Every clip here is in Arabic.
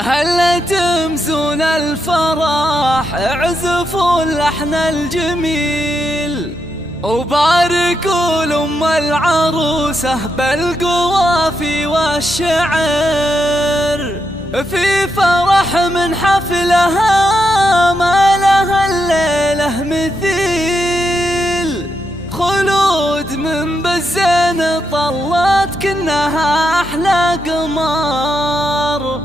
هلا تمزون الفرح اعزفوا اللحن الجميل وباركوا لأم العروسة بالقوافي والشعر في فرح من حفلها ما لها الليلة مثيل. خلود من بالزين طلت كنها أحلى قمر،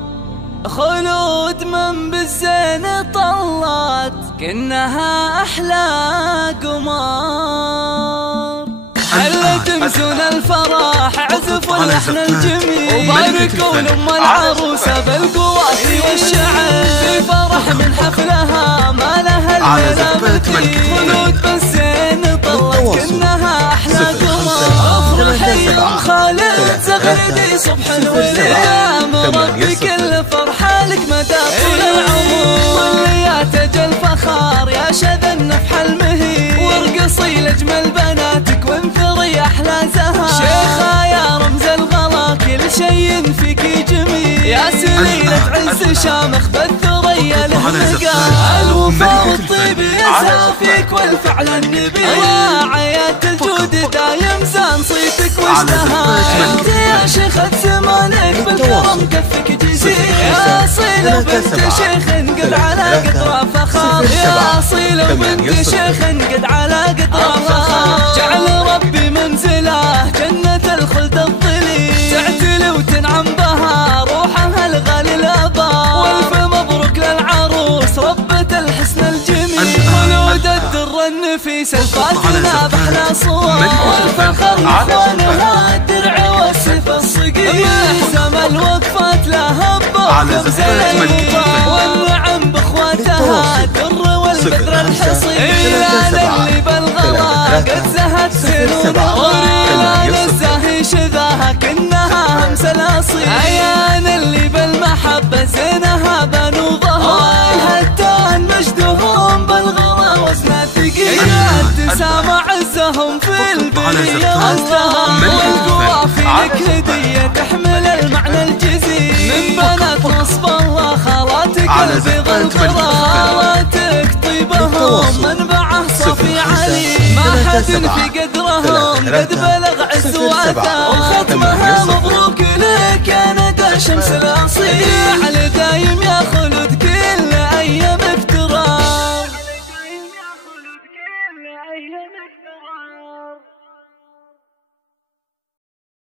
خلود من بالزين طلت كنها أحلى قمر. هلا تمزون الفرح عزفوا اللحن الجميل وباركوا لأم العروسة بالقوافي والشعر في فرح من حفلها ما لها الليلة مثيل. خلود بالزين طلت كنها أحلى قمر. افرح يوم خالد زغردي صبح الوليد ربي كل فرحة لك مدى طول العمر. واللي يا تاج الفخار يا شذ النفح المهيب وارقصي لأجمل بناتك وانثري أحلى زهر. شيخة يا رمز الغلا كل شي فيكي جميل يا سليلة عز شامخ بالثريا له مقام. الوفا والطيب يسعى فيك والفعل النبيل راعيات الجود دايم زان صيتك واشتهى. انت يا شيخة زمانك بالكرم كفك جزيل يا أصيلة بنت شيخ قد على قدر فخار. يا أصيلة بنت شيخ قد على قدر فخار. جعل ربي منزله جنة الخلد الظليل تعتلي وتنعم بها روحها الغالي الأبار. والف مبروك للعروس ربة الحسن الجميل. خلود الدر النفيس الفاتنة بأحلى صور والفخر لإخوانها الدرع والسيف الصقيل. محزم الوقفات لها بوقف زين والنعم بإخواتها الدر والبدر الحصين. إيلان اللي بالغلا قد زهت سنون وريلان الزاهي شذاها كنها همس الأصيل. عيان اللي بالمحبة زينها بنو ظهر الهتان مجدهم بالغلا وزنها ثقيل. ابتسام عزهم في البرية وازدهام والقوافي لك هدية تحمل المعنى الجزيل. من بنات نصب الله خالاتك البيض القرى خالاتك طيبهم منبعه صفي علي. ما حد في قدرهم قد بلغ عز وعثام. وختمها مبروك لك يا ندى شمس الأصيل على دايم يا خلود